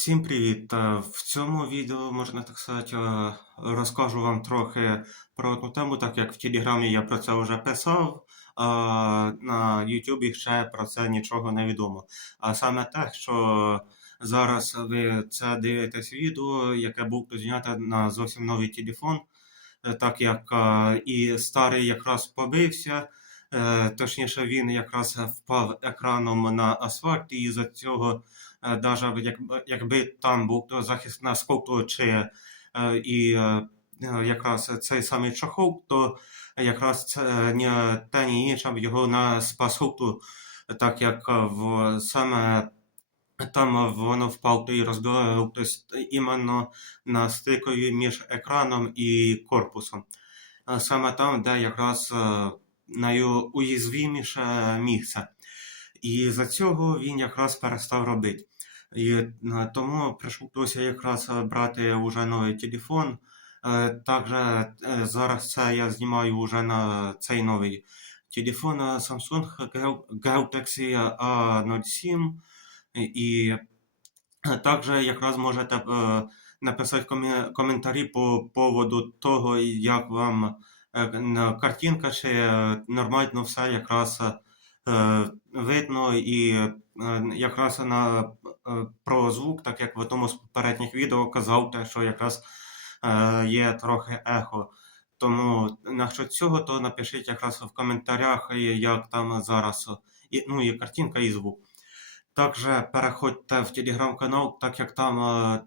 Всім привіт! Е, В цьому відео, можна так сказати, е, розкажу вам трохи про одну тему, так як в Телеграмі я про це вже писав, а на Ютубі ще про це нічого не відомо. А саме те, що зараз ви це дивитесь відео, яке було знято на зовсім новий телефон, е, так як і старий якраз побився. Е, Точніше, він якраз впав екраном на асфальт, і за цього е, даже якби, там був то захист на скопту чи е, і е, е, якраз цей самий чохол, то якраз це те, ні інше б його на спасхопту, так як е, в саме там воно впав і розбив тобто, іменно на стикові між екраном і корпусом. Е, Саме там, де якраз е, найуязвіміше місце. І за цього він якраз перестав робити. І е, тому прийшлося якраз е, брати вже новий телефон. Е, Також зараз це я знімаю вже на цей новий телефон Samsung Galaxy A07. І також якраз можете написати коментарі по поводу того, як вам картинка, чи е, нормально все якраз е, видно і е, якраз на, е, про звук, так як в одному з попередніх відео казав, те, що якраз е, є трохи ехо. Тому насчет цього, то напишіть якраз в коментарях, як там зараз і, ну, і картинка, і звук. Також переходьте в телеграм-канал, так як там е, е,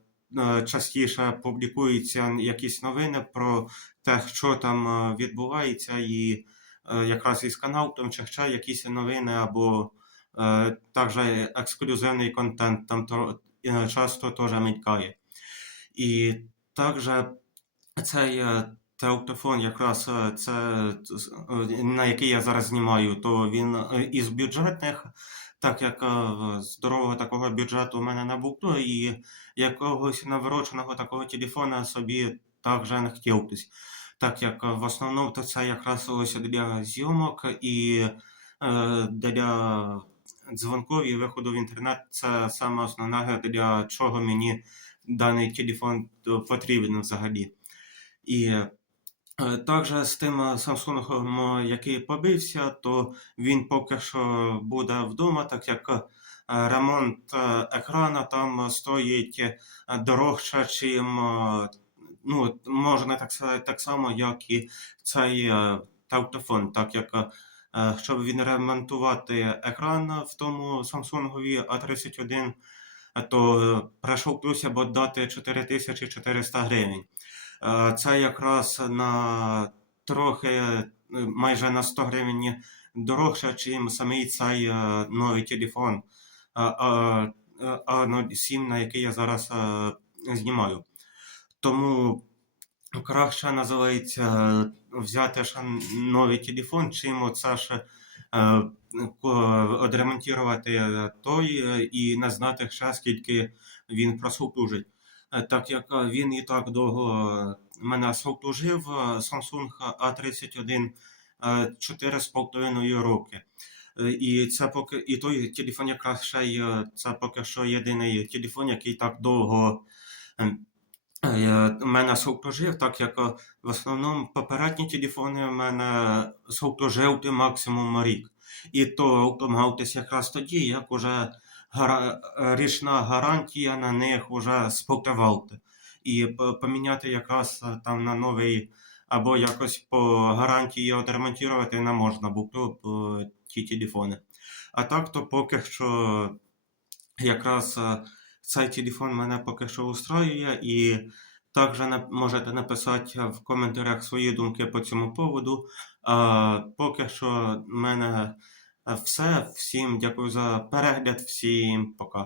частіше публікуються якісь новини про те, що там е, відбувається, і е, якраз із канал, там чи якісь новини або е, також ексклюзивний контент там то, е, часто теж мелькає. І також цей е, телефон, якраз е, це е, на який я зараз знімаю, то він е, із бюджетних, так як е, здорового такого бюджету у мене не було, і якогось навороченого такого телефона собі також не хотілося. Так як е, в основному це якраз ось для зйомок і е, для дзвонків і виходу в інтернет це саме основне, для чого мені даний телефон потрібен взагалі. І також з тим е, Samsung, який побився, то він поки що буде вдома, так як е, ремонт е, екрана там стоїть е, дорожче, чим е, ну, можна так так само, як і цей е, телефон, так як е, е, щоб відремонтувати екран в тому Samsung A31, е, то е, прийшлося б дати 4400 гривень. Е, Це якраз на трохи е, майже на 100 гривень дорожче, чим самий цей е, новий телефон е, А- е, А07, на який я зараз знімаю. Тому краще називається взяти ще новий телефон, чим оце е, одремонтувати той і не знати ще скільки він прослужить. Е, Так як е, він і так довго е, мене служив, Samsung A31 е, 4,5 роки. І це поки і той телефон якраз ще е, це поки що єдиний телефон, який так довго ем, мене служив, так як в основному попередні телефони в мене служив максимум рік. І то автомагавтесь якраз тоді, як уже річна гарантія на них вже спортував. І поміняти якраз е, там на новий або якось по гарантії отремонтувати не можна було б е, ті телефони. А так то поки що якраз е, цей телефон мене поки що устроює, і також можете написати в коментарях свої думки по цьому поводу. А поки що в мене все. Всім дякую за перегляд, всім пока.